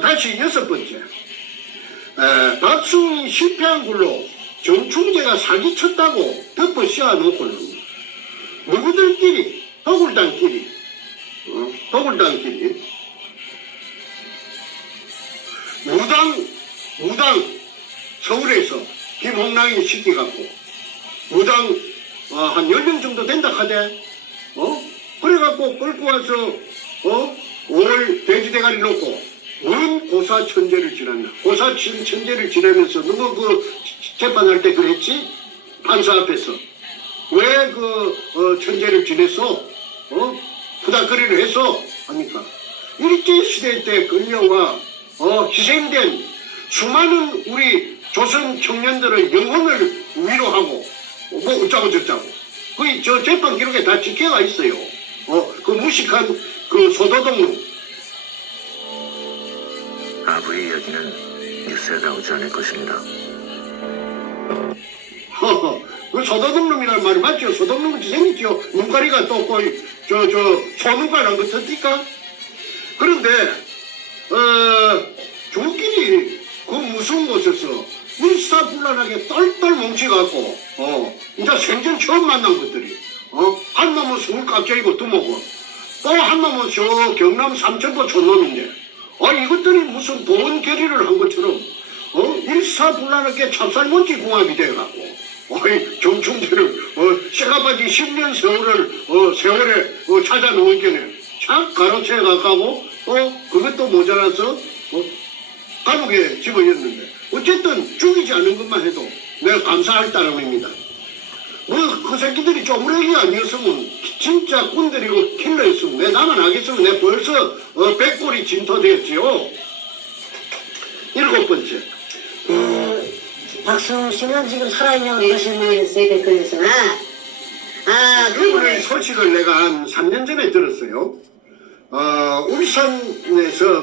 다시 6번째. 박수홍이 실패한 걸로 정충재가 사기쳤다고 덮어 씌워놓고는 누구들끼리 더굴당끼리 무당 서울에서 김홍랑이 시켜갖고 무당 한 10명 정도 된다 하대. 그래갖고 끌고 와서 5월 돼지대가리 놓고 뭔 고사천재를 지났나. 고사천재를 지나면서 누구 그 재판할 때 그랬지? 판사 앞에서 왜 그 천재를 지냈어? 부닥거리를 했어? 합니까? 일제시대 때 끌려와 희생된 수많은 우리 조선 청년들의 영혼을 위로하고 뭐 어쩌고 저쩌고 거의 저 재판 기록에 다 찍혀가 있어요. 그 무식한 그 소도동로. 아부의 이야기는 뉴스에 나오지 않을 것입니다. 그 소도둑놈이라는 말이 맞죠? 소도둑놈같이 생겼죠? 눈가리가 또 거의 소눈가란 거 텄니까? 그런데 저끼리 그 무서운 곳에서 일사불란하게 똘똘 뭉쳐갖고 이제 생전 처음 만난 것들이 한 놈은 서울 깍쟁이고 두모고 또 한 놈은 저 경남 삼천포 촌놈인데 이것들이 무슨 돈 결의를 한 것처럼 일사불란하게 찹쌀먼지 궁합이 돼갖고 정충재를 새가바지 10년 세월에 찾아 놓으니까 참 가로채에 가까고 그것도 모자라서 감옥에 집어넣는데 어쨌든 죽이지 않은 것만 해도 내가 감사할 따름입니다. 그 새끼들이 쪼무레기 아니었으면 진짜 꾼들이고 킬러였으면 내 나만 하겠으면 내 벌써 100골이 진토되었지요. 7번째. 박수홍 씨는 지금 살아있냐고 이러시는 분이 있어요, 댓글에서는. 그분의 소식을 내가 한 3년 전에 들었어요. 울산에서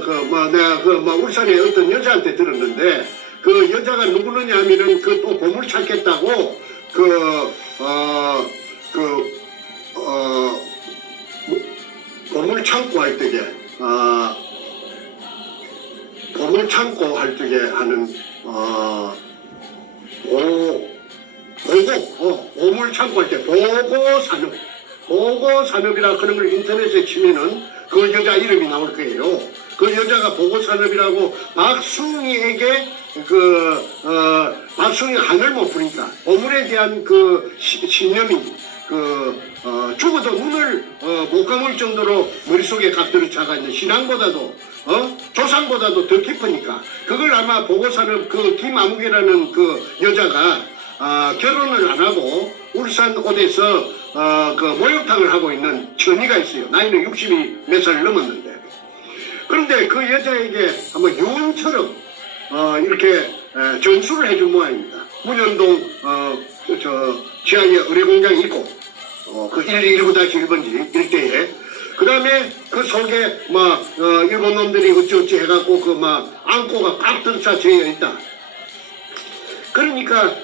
내가 울산에 어떤 여자한테 들었는데 그 여자가 누구느냐 하면은 그 또 보물 찾겠다고 보물 창고 할 때게 보물 창고 할 때게 하는 보물 창고 할 때 보고산업이라 그런 걸 인터넷에 치면은 그 여자 이름이 나올 거예요. 그 여자가 보고산업이라고 박수홍이에게 박수홍이 한을 못 부니까 보물에 대한 그 신념이 죽어도 눈을 못 감을 정도로 머릿속에 갓들어 차가 있는 신앙보다도 조상보다도 더 깊으니까 그걸 아마 보고산업 그 김아무개라는 그 여자가 결혼을 안 하고 울산 어디서 그 목욕탕을 하고 있는 처니가 있어요. 나이는 60이 몇 살 넘었는데 그런데 그 여자에게 한번 유언처럼 이렇게 전수를 해준 모양입니다. 문현동 지하에 의뢰공장이 있고 그 1219-1번지 일대에 그 다음에 그 속에 일본 놈들이 어찌어찌 해갖고 안고가 꽉 들어차져 있다. 그러니까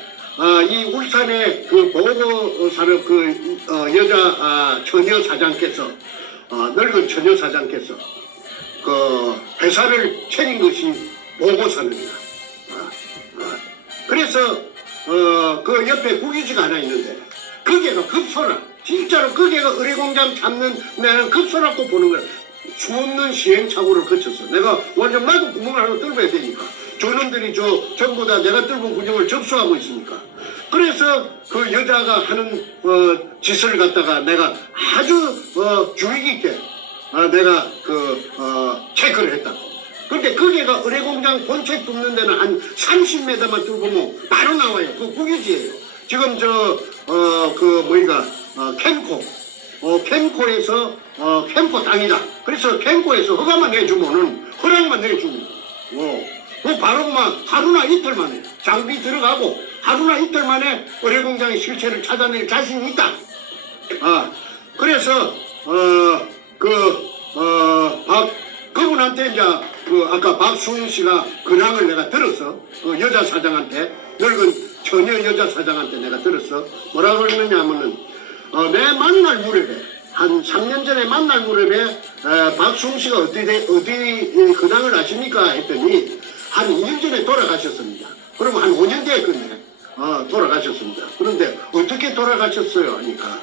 이 울산의 그 보고산업 여자 처녀 사장께서 늙은 처녀 사장께서 그 회사를 차린 것이 보고산업이다. 그래서 그 옆에 국유지가 하나 있는데 거기가 급소나 진짜로 거기가 의뢰공장 잡는 내는 급소라고 보는 거야. 수없는 시행착오를 거쳤어. 내가 완전 나도 구멍을 하나 뚫어야 되니까 저놈들이 전부 다 내가 뚫은 구멍을 접수하고 있으니까. 그래서 그 여자가 하는 짓을 갖다가 내가 아주 주의 깊게 내가 체크를 했다. 근데 거기가 의뢰공장 본체 뚫는 데는 한 30m만 뚫으면 바로 나와요. 그 국유지예요. 지금 캠코에서 캠코 땅이다. 그래서 캠코에서 허가만 내주면은 허락만 내주면 바로 하루나 이틀 만에 장비 들어가고 하루나 이틀 만에 의뢰공장의 실체를 찾아낼 자신이 있다. 그래서 그분한테 이제 아까 박수홍 씨가 근황을 내가 들었어. 그 여자 사장한테 늙은 처녀 여자 사장한테 내가 들었어. 뭐라 그러느냐 하면은 내 만날 무렵에 한 3년 전에 만날 무렵에 박수홍 씨가 어디 근황을 아십니까? 했더니 한 2년 전에 돌아가셨습니다. 그러면 한 5년 됐겠네. 돌아가셨습니다. 그런데 어떻게 돌아가셨어요? 하니까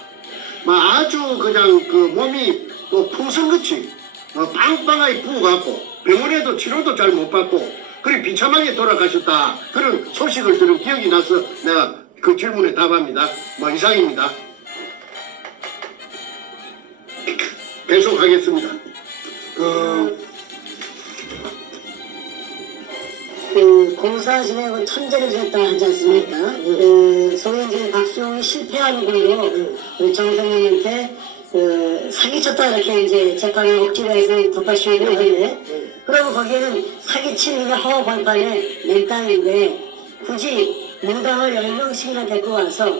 아주 그냥 그 몸이 또 풍선같이 빵빵하게 부어갖고 병원에도 치료도 잘 못 받고 그리고 비참하게 돌아가셨다. 그런 소식을 들은 기억이 나서 내가 그 질문에 답합니다. 이상입니다. 계속하겠습니다. 공사 지내고 천재를 지냈다 하지 않습니까? 소위 이제 박수홍이 실패한 걸로 정성현한테 사기쳤다 이렇게 이제 재판을 억지로 해서 덮어씌우고 하는데 그러면 거기에는 사기친 허 벌판에 낸 땅인데 굳이 무당을 10명씩이나 데리고 와서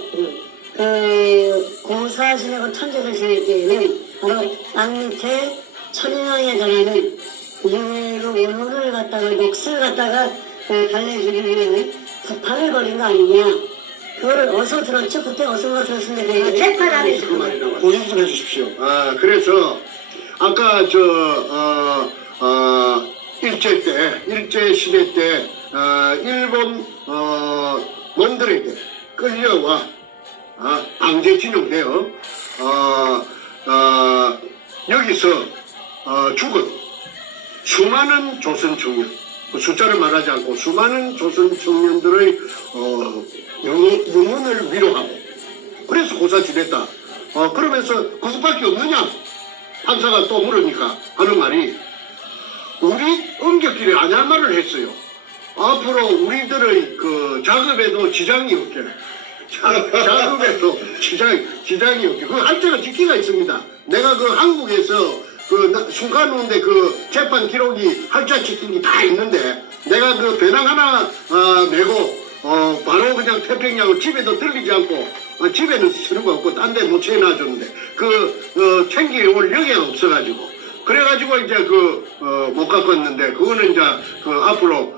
공사 지내고 천재를 지낼 때에는 바로 땅 밑에 천인왕에 달하는 유해로 원혼을 갖다가 넋을 갖다가 달래주기 위해 부판을 벌인 거 아니냐. 그거를 어디서 들었죠? 그때 어디서 들었는데 재판 안에서 그 말이 나왔어요. 고정 좀 해주십시오. 그래서 아까 일제 시대 때 일본 놈들에게 끌려와 강제 진용되어 여기서 죽은 수많은 조선 청년, 숫자를 말하지 않고 수많은 조선 청년들의 영혼을 위로하고 그래서 고사 지냈다. 그러면서 그것밖에 없느냐? 판사가 또 물으니까 하는 말이 우리 엄격히 안할 말을 했어요. 앞으로 우리들의 그 작업에도 지장이 없게 작업에도 지장이 없게 그 할때가 지키가 있습니다. 내가 그 한국에서 순간운데 그 재판 기록이 할자 지킨이 다 있는데 내가 그 배낭 하나 메고 바로 그냥 태평양을 집에도 들리지 않고 집에는 쓰는 거 없고 딴 데 못 채워놔줬는데 챙길 올 여기가 없어가지고 그래가지고 이제 못 갖고 왔는데 그거는 이제 앞으로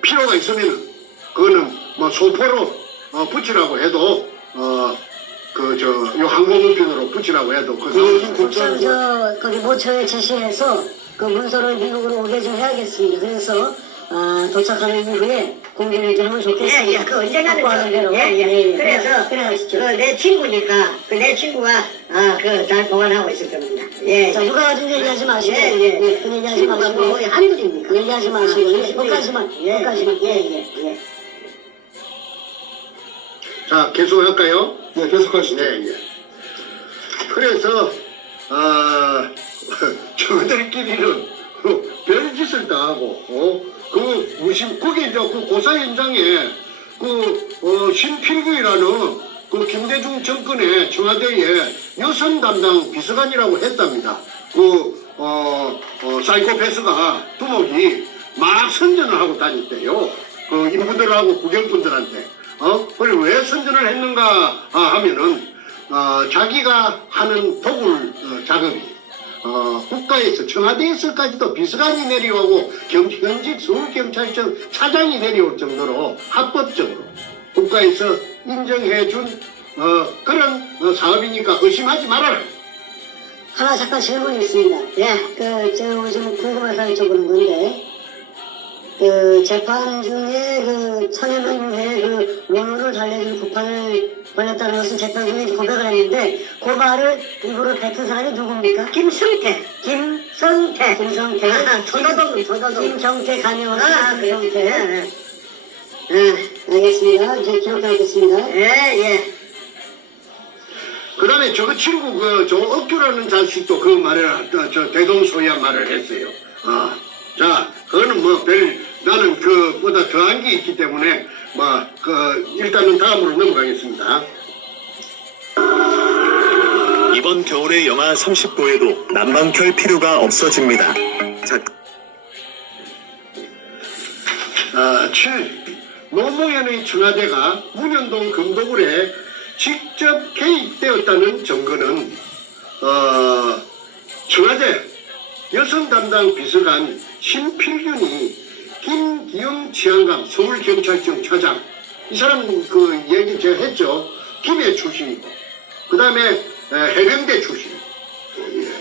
필요가 있으면은 그거는 소포로 붙이라고 해도 요 항공우편으로 붙이라고 해도 국장 거기 모처에 제시해서 그 문서를 미국으로 오게 좀 해야겠습니다. 그래서 도착하는 이후에 공개를 좀 하면 좋겠습니다. 그 언젠가는 하는 대로. 그래서 그래가시죠. 내 친구니까 내 친구가 잘 보관하고 있을 겁니다. 자, 누가 가진 얘기하지 마시고, 그 얘기하지 친구가 마시고, 뭐 한둘입니까? 얘기하지 마시고, 끝까지만. 자 계속할까요? 네, 계속하시죠. 네. 그래서 저들끼리는 별짓을 다 하고 그게 이제 그 고사 현장에 신필구이라는 그 김대중 정권의 청와대에 여성 담당 비서관이라고 했답니다. 사이코패스가 두목이 막 선전을 하고 다녔대요. 그 인부들하고 국영분들한테. 그걸 왜 선전을 했는가 하면은 자기가 하는 도굴 작업이 국가에서 청와대에서까지도 비서관이 내려오고 현직 서울경찰청 차장이 내려올 정도로 합법적으로 국가에서 인정해준 그런 사업이니까 의심하지 말아라. 하나 잠깐 질문이 있습니다. 제가 요즘 궁금해서 여쭤보는 건데, 재판 중에 천연한 유해 원혼을 달래준 구판을 벌였다는 것은 재판 중에 고백을 했는데, 그 말을 입으로 뱉은 사람이 누굽니까? 김성태. 조도동. 김경태 가명을 그래요? 김성태. 알겠습니다. 이제 기록하겠습니다. 그 다음에 저 친구 저 억규라는 자식도 그 말을 대동소이한 말을 했어요. 자 그거는 나는 그보다 더한 게 있기 때문에 일단은 다음으로 넘어가겠습니다. 이번 겨울의 영하 30도에도 난방 켤 필요가 없어집니다. 7. 노무현의 청와대가 문현동 금도굴에 직접 개입되었다는 증거는 청와대 여성 담당 비서관 신필균이 김기영 치안감 서울경찰청 차장 이 사람 얘기 제가 했죠. 김해 출신이고 그 다음에 해병대 출신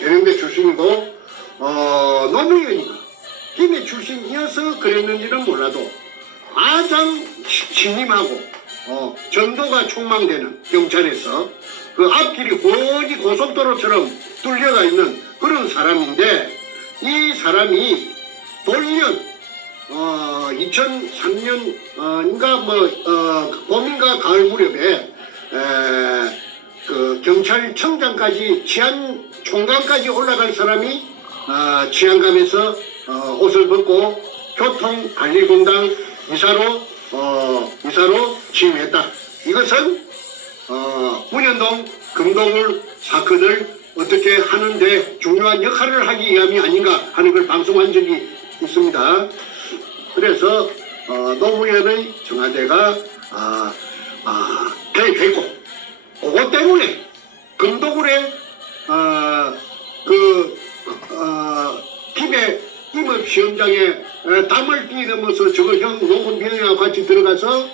해병대 출신이고 노무현이가 김해 출신이어서 그랬는지는 몰라도 가장 신임하고 전도가 촉망되는 경찰에서 그 앞길이 훤히 고속도로처럼 뚫려가 있는 그런 사람인데 이 사람이 돌연 2003년인가 봄인가 가을 무렵에 그 경찰청장까지 치안총장까지 올라갈 사람이 치안감에서 옷을 벗고 교통관리공단 이사로 취임했다. 이것은 문현동 금동울 사건을 어떻게 하는데 중요한 역할을 하기 위함이 아닌가 하는 걸 방송한 적이 있습니다. 그래서 노무현의 청와대가 개입했고 그것 때문에 금동울의 김해 임업시험장에 담을 뛰어넘어서 저거 형 녹음병이랑 같이 들어가서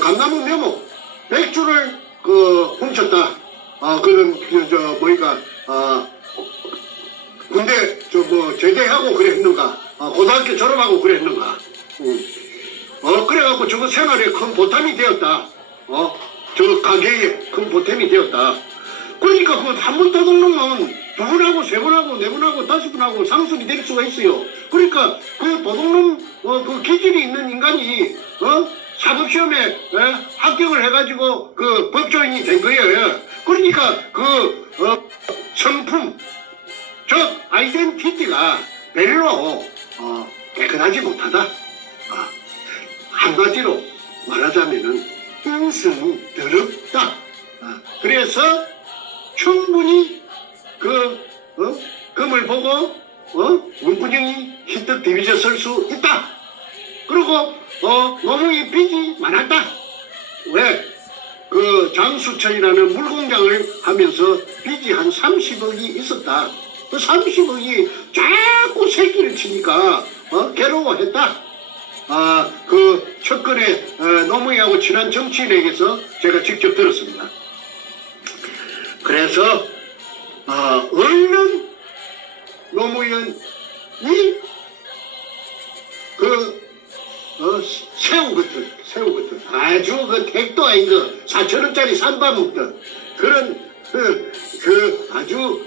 감나무 묘목 100주를 훔쳤다. 군대 제대하고 그랬는가, 고등학교 졸업하고 그랬는가. 그래갖고 저거 생활에 큰 보탬이 되었다. 저 가게에 큰 보탬이 되었다. 그러니까 그거 한 번 도둑놈은 두 번하고 세 번하고 네 번하고 다섯 번하고 상술이 될 수가 있어요. 그러니까 그 도둑놈 그 기질이 있는 인간이 사법시험에 합격을 해가지고 그 법조인이 된 거예요. 그러니까 그 성품 즉 아이덴티티가 별로 깨끗하지 못하다. 한마디로 말하자면은 인성이 더럽다. 그래서 충분히 금을 보고 문분영이 희떡 디비져 설 수 있다. 그리고 노무현이 빚이 많았다. 왜? 그 장수천이라는 물공장을 하면서 빚이 한 30억이 있었다. 그 30억이 자꾸 새끼를 치니까 괴로워했다. 그 첫건에 노무현하고 친한 정치인에게서 제가 직접 들었습니다. 그래서 얼른 노무현이 새우 같은 아주 택도 아닌 4,000원짜리 산바 먹던 그런 아주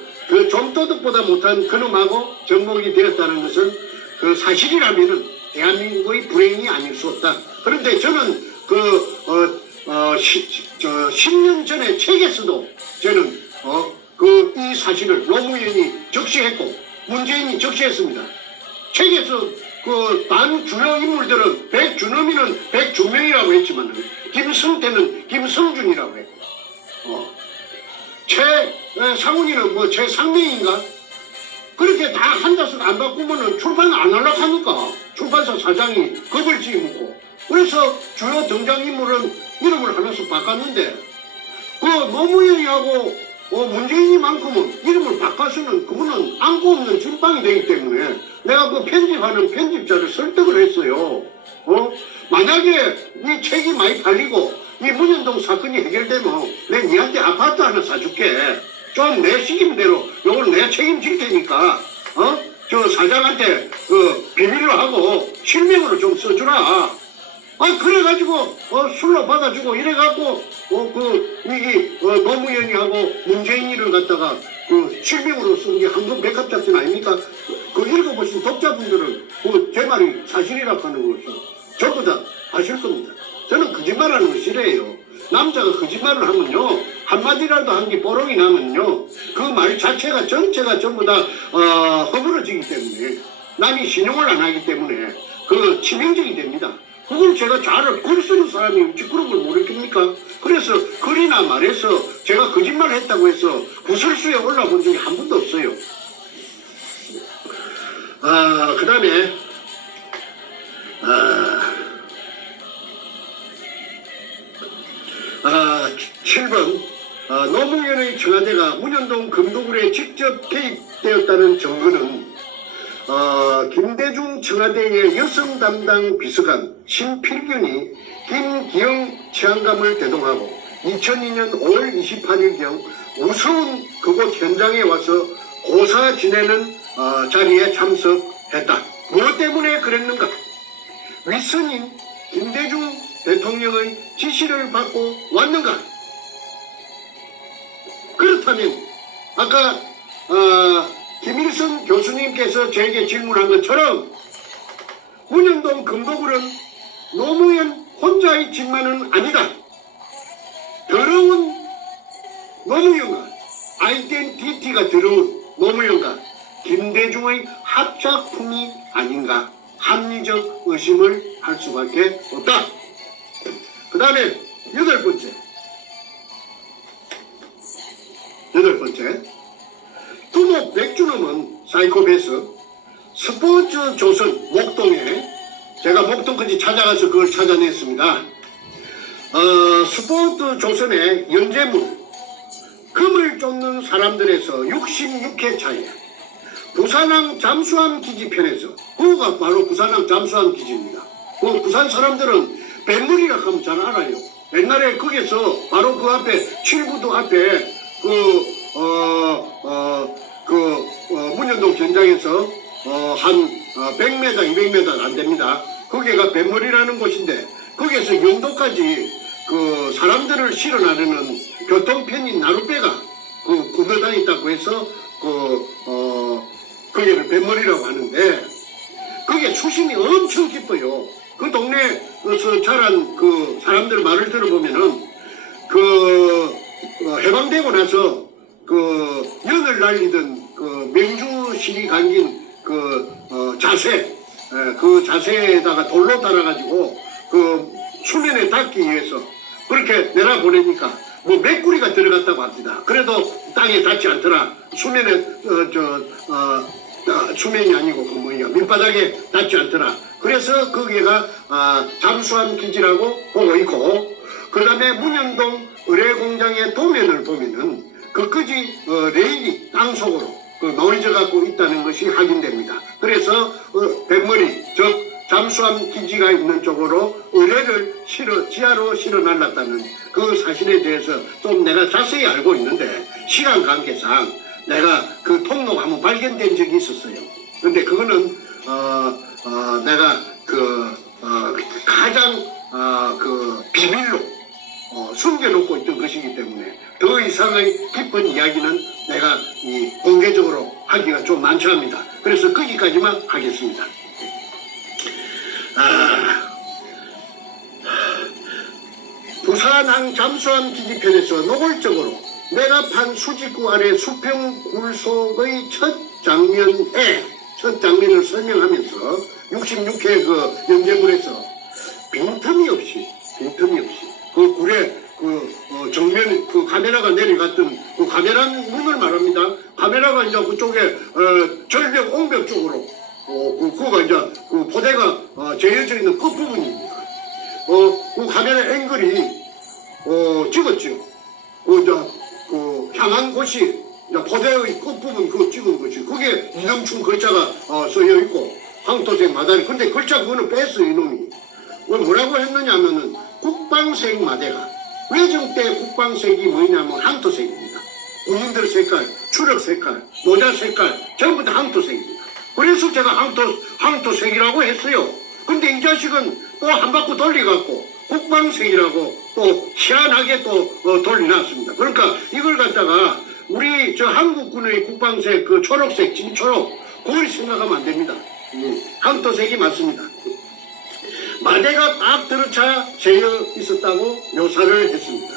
좀도둑보다 못한 그놈하고 접목이 되었다는 것은 그 사실이라면은 대한민국의 불행이 아닐 수 없다. 그런데 저는 10년 전에 책에서도 저는 이 사실을 노무현이 적시했고 문재인이 적시했습니다. 책에서 단 주요 인물들은 백준엄이는 백주명이라고 했지만 김성태는 김성준이라고 했고 최상훈이는 최상명인가 그렇게 다 앉아서 안 바꾸면은 출판 안 하려고 하니까 출판사 사장이 겁을 지으고 그래서 주요 등장인물은 이름을 하나씩 바꿨는데 그 노무현이하고 문재인이만큼은 이름을 바꿔서는 그거는 안고 없는 진빵이 되기 때문에 내가 그 편집하는 편집자를 설득을 했어요. 만약에 네 책이 많이 팔리고 이 문현동 사건이 해결되면 내가 니한테 아파트 하나 사줄게. 좀 내 시김대로 요걸 내가 책임질 테니까 저 사장한테 비밀로 하고 실명으로 좀 써주라. 그래가지고 술로 받아주고 이래갖고 노무현이하고 문재인이를 갖다가 실명으로 쓴 게 한국 백합작전 아닙니까? 읽어보신 독자분들은 제 말이 사실이라고 하는 것을 전부 다 아실 겁니다. 저는 거짓말하는 거 싫어해요. 남자가 거짓말을 하면요 한마디라도 한 게 뽀록이 나면요 그 말 자체가 전체가 전부 다 허물어지기 때문에 남이 신용을 안 하기 때문에 치명적이 됩니다. 그걸 제가 글 쓰는 사람이 어찌 그런 걸 모르겠습니까? 그래서 글이나 말해서 제가 거짓말 했다고 해서 구설수에 올라본 적이 한 번도 없어요. 그 다음에 7번 노무현의 청와대가 문현동 금동굴에 직접 개입되었다는 증거는 김대중 청와대의 여성 담당 비서관 심필균이 김기영 치안감을 대동하고 2002년 5월 28일경 우스운 그곳 현장에 와서 고사 지내는 자리에 참석했다. 무엇 때문에 그랬는가? 윗선인 김대중 대통령의 지시를 받고 왔는가? 그렇다면 아까 김일성 교수님께서 저에게 질문한 것처럼 문현동 금도굴은 노무현 혼자의 집만은 아니다. 더러운 노무현과 아이덴티티가 더러운 노무현과 김대중의 합작품이 아닌가 합리적 의심을 할 수밖에 없다. 그 다음에 여덟 번째 두목 백주놈은 사이코패스 스포츠 조선 목동에 제가 목동까지 찾아가서 그걸 찾아냈습니다. 스포츠 조선의 연재물 금을 쫓는 사람들에서 66회 차에 부산항 잠수함 기지편에서 그거가 바로 부산항 잠수함 기지입니다. 그 부산 사람들은 뱃물이라 하면 잘 알아요. 옛날에 거기서 바로 그 앞에 칠부도 앞에 문현동 현장에서 한 100m, 200m 안 됩니다. 거기가 뱃물이라는 곳인데 거기에서 영도까지 그 사람들을 실어나르는 교통편인 나룻배가 건너다녔다고 해서 거기를 뱃물이라고 하는데 그게 수심이 엄청 깊어요. 그 동네에서 자란 그 사람들 말을 들어보면은 해방되고 나서 연을 날리던 명주시리 감긴 자세, 그 자세에다가 돌로 달아가지고 수면에 닿기 위해서 그렇게 내려보내니까 뭐 메꾸리가 들어갔다고 합니다. 그래도 땅에 닿지 않더라. 수면에 수면이 아니고 밑바닥에 닿지 않더라. 그래서 거기가 잠수함 기지라고 보고 있고, 그 다음에 문현동 의뢰공장의 도면을 보면은 끝까지 레일이 땅속으로 놓여져 갖고 있다는 것이 확인됩니다. 그래서 뱃머리 즉 잠수함 기지가 있는 쪽으로 의뢰를 지하로 실어 날랐다는 그 사실에 대해서 좀 내가 자세히 알고 있는데 시간 관계상 내가 그 통로가 한번 발견된 적이 있었어요. 근데 그거는 내가 가장 비밀로 숨겨놓고 있던 것이기 때문에 더 이상의 깊은 이야기는 내가 공개적으로 하기가 좀 난처합니다. 그래서 거기까지만 하겠습니다. 부산항 잠수함 기지편에서 노골적으로 내가 판 수직구 아래 수평 굴속의 첫 장면을 설명하면서 66회 그 연재물에서 빈틈이 없이 그 굴에 정면 카메라가 내려갔던 그 카메라 문을 말합니다. 카메라가 이제 그쪽에 절벽 옹벽 쪽으로 그거가 이제 그 포대가 재어져 있는 끝부분입니다. 그 카메라 앵글이 찍었죠. 향한 곳이 포대의 끝부분 그거 찍은 거지. 그게 이념충 글자가 써여 있고 황토색 마다리. 근데 글자 그거는 뺐어 이놈이. 뭐라고 했느냐 하면은 국방색 마대가 외정 때 국방색이 뭐냐면 황토색입니다. 군인들 색깔, 추력 색깔, 모자 색깔 전부 다 황토색입니다. 그래서 제가 황토색이라고 했어요. 근데 이 자식은 또 한 바퀴 돌려갖고 국방색이라고 또 희한하게 또 돌려놨습니다. 그러니까 이걸 갖다가 우리 저 한국군의 국방색 그 초록색, 진초록 그걸 생각하면 안 됩니다. 황토색이 맞습니다. 마대가 딱 들어차 재어 있었다고 묘사를 했습니다.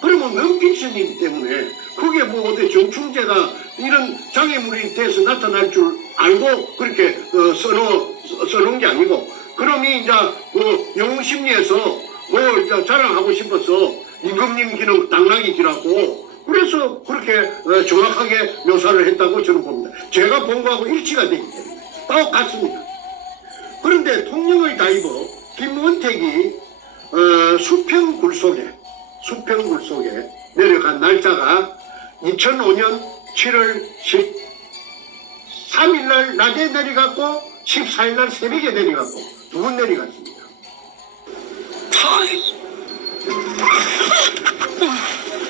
그러면 non-fiction이기 때문에 그게 뭐 어디 정충제가 이런 장애물이 돼서 나타날 줄 알고 그렇게 써놓은 게 아니고, 그럼이 이제 영웅심리에서 뭘 자랑하고 싶어서 임금님 기는 당나귀 기라고 그래서 그렇게 정확하게 묘사를 했다고 저는 봅니다. 제가 본 거하고 일치가 되기 때문에 똑같습니다. 그런데 통영의 다이버 김원택이 수평 굴 속에 내려간 날짜가 2005년 7월 13일날 낮에 내려갔고 14일날 새벽에 내려갔고 두 번 내려갔습니다.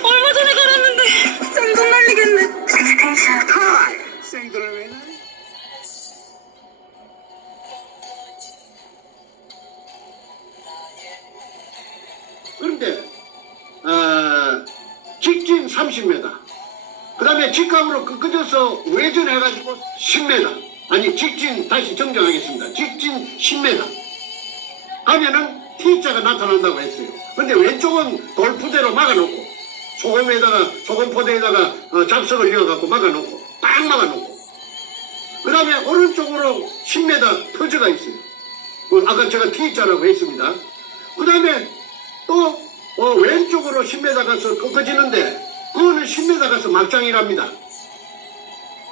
얼마 전에 갈았는데 생돈 날리겠네. 생들을 왜 나? 그런데 직진 30m, 그 다음에 직각으로 꺾어져서 외전해가지고 10m, 아니 직진 다시 정정하겠습니다. 직진 10m 하면은 T자가 나타난다고 했어요. 근데 왼쪽은 돌푸대로 막아놓고 소금포대에다가 잡석을 이어갖고 막아놓고 딱 막아놓고, 그 다음에 오른쪽으로 10m 터져가 있어요. 아까 제가 T자라고 했습니다. 그 다음에 또 왼쪽으로 10m 가서 꺾어지는데 그거는 10m 가서 막장이랍니다.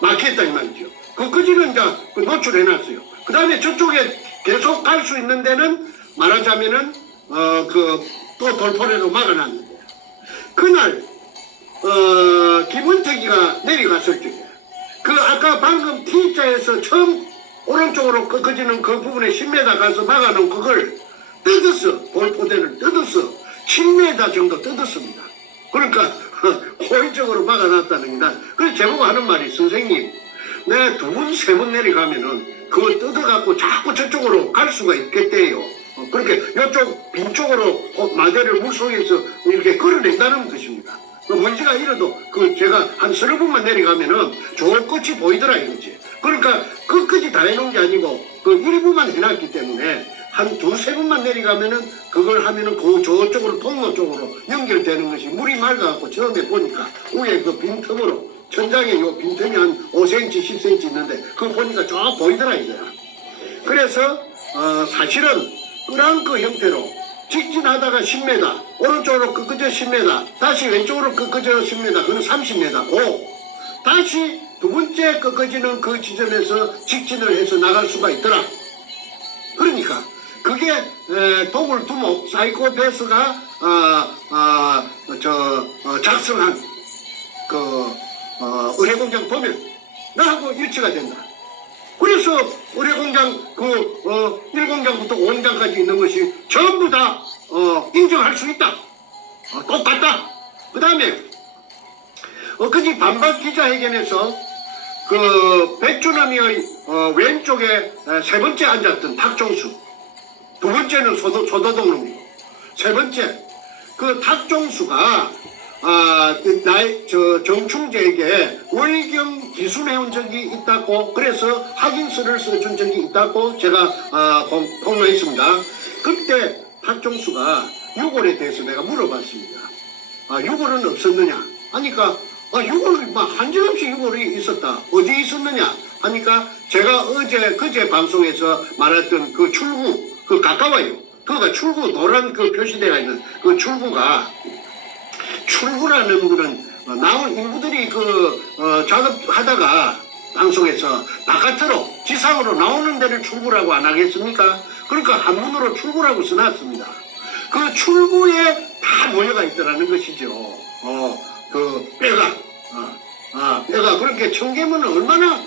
막혔다 이 말이죠. 꺾어지는 이제 노출해놨어요. 그 다음에 저쪽에 계속 갈 수 있는 데는 말하자면은 또 돌포대로 막아놨는데, 그날 김은택이가 내려갔을 적에 아까 방금 T자에서 처음 오른쪽으로 꺾어지는 그 부분에 10m 가서 막아놓은 그걸 뜯었어. 돌포대를 뜯었어. 10m 정도 뜯었습니다. 그러니까 호의적으로 막아놨다는 겁니다. 그래서 제보고 하는 말이, 선생님, 내 2번, 3번 내려가면은 그걸 뜯어갖고 자꾸 저쪽으로 갈 수가 있겠대요. 그렇게 이쪽 빈쪽으로 마대를 물속에서 이렇게 끌어낸다는 것입니다. 먼지가 일어도 제가 한 30분만 내려가면은 좋은 꽃이 보이더라 이거지. 그러니까 끝까지 다 해놓은 게 아니고 일부만 해놨기 때문에 한 2-3분만 내려가면은 그걸 하면은 저쪽으로 통로 쪽으로 연결되는 것이, 물이 맑아갖고 처음에 보니까 위에 빈틈으로 천장에 요 빈틈이 한 5cm, 10cm 있는데 그거 보니까 쫙 보이더라 이거야. 그래서 사실은 끄랑크 형태로 직진하다가 10m, 오른쪽으로 꺾어져 10m, 다시 왼쪽으로 꺾어져 10m, 그건 30m고, 다시 두 번째 꺾어지는 그 지점에서 직진을 해서 나갈 수가 있더라. 그러니까 그게 도굴두목 사이코패스가 작성한 의뢰공장 보면 나하고 일치가 된다. 그래서 의뢰공장 1공장부터 5공장까지 있는 것이 전부 다 인정할 수 있다. 똑같다. 그 다음에 엊그제 반박 기자회견에서 백준엄이의 왼쪽에 세 번째 앉았던 탁종수, 두 번째는 소도동 놈이고, 세 번째 탁종수가 정충재에게 월경 기순해온 적이 있다고, 그래서 확인서를 써준 적이 있다고 제가 폭로했습니다. 그때 탁종수가 유골에 대해서 내가 물어봤습니다. 유골은 없었느냐 하니까 유골 한정없이 유골이 있었다. 어디 있었느냐 하니까 제가 그제 방송에서 말했던 그 출구, 가까워요. 그가 출구, 노란 표시대가 있는 그 출구라는 거는 나온 인부들이 작업하다가 방송에서 바깥으로 지상으로 나오는 데를 출구라고 안 하겠습니까? 그러니까 한문으로 출구라고 써놨습니다. 그 출구에 다 모여가 있더라는 것이죠. 뼈가 그렇게 청계문은 얼마나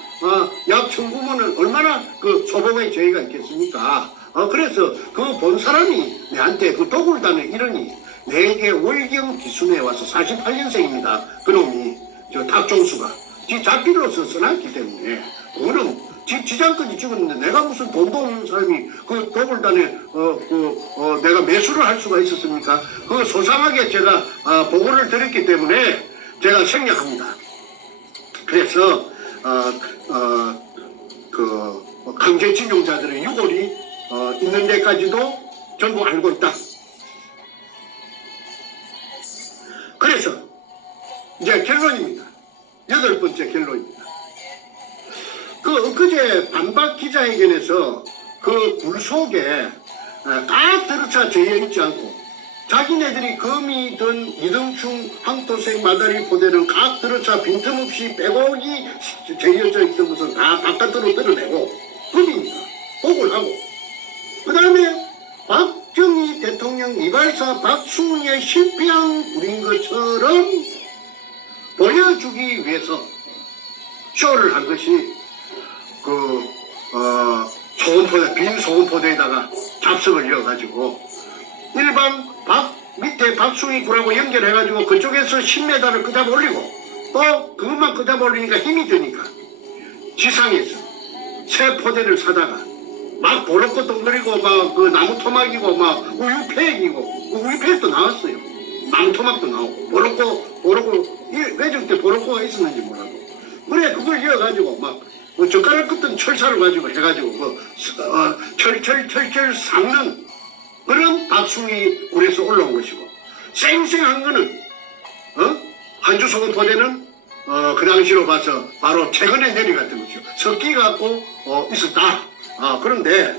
약 청구문은 얼마나 소복의 죄가 있겠습니까? 그래서 본 사람이 내한테 도굴단에 이러니, 내게 월경 기순에 와서 48년생입니다. 그놈이 탁종수가 지 자필로서 써놨기 때문에 그거는 지장까지 찍었는데 내가 무슨 돈도 없는 사람이 도굴단에 내가 매수를 할 수가 있었습니까? 소상하게 제가 보고를 드렸기 때문에 제가 생략합니다. 그래서 강제징용자들의 유골이 있는 데까지도 전부 알고 있다. 그래서 이제 결론입니다. 8번째 결론입니다. 엊그제 반박 기자회견에서 굴 속에 딱 들어차 재여 있지 않고, 자기네들이 금이든 이등충 황토색 마다리 포대는 각 들어차 빈틈없이 빼곡이 재여져 있던 것은 다 바깥으로 드러내고, 금이니까 보고를 하고, 그 다음에 박정희 대통령 이발사 박충희의 실패한 굴인 것처럼 보여주기 위해서 쇼를 한 것이 빈 소금포대에다가 잡석을 이어가지고 일반 밑에 박숭이 굴하고 연결해가지고 그쪽에서 10m를 끄잡아 올리고 또 그것만 끄잡아 올리니까 힘이 드니까 지상에서 새 포대를 사다가 막 보로코 덩그리고 막 그 나무 토막이고 막 우유팩이고 우유팩도 나왔어요. 나무 토막도 나오고 보로코 외정 때 보로코가 있었는지 몰라도 그래 그걸 이어가지고 막 젓가락 끝은 철사를 가지고 해가지고 철철 삭는 그런 박숭이 굴에서 올라온 것이고 쌩쌩한 거는 한주 소금 포대는 그 당시로 봐서 바로 최근에 내려갔던 거죠. 석기 갖고 있었다. 그런데